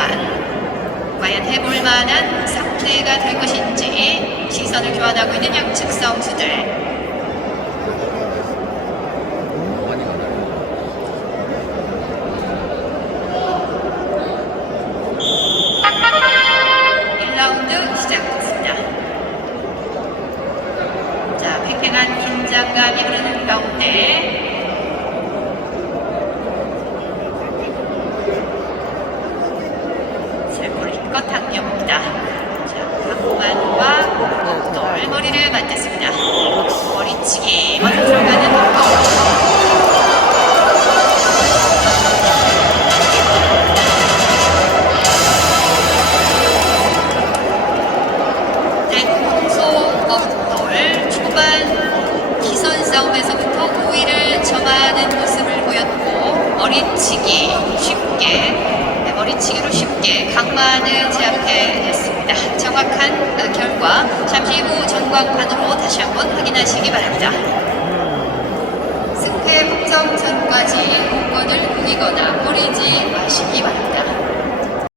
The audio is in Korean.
동안 과연 해볼 만한 상태가 될 것인지 시선을 교환하고 있는 양측 선수들. 긴장감이 흐르는 가운데 또 머리를 맞댔습니다. 머리치기 먼저 들어가는 네, 보였고 머리치기 쉽게 네, 머리치기로 쉽게 강만을 제압해 냈습니다. 정확한 어, 결과 잠시 후 전광판으로 다시 한번 확인하시기 바랍니다. 승패 확정 전까지 공건을 꾸리거나 버리지 마시기 바랍니다.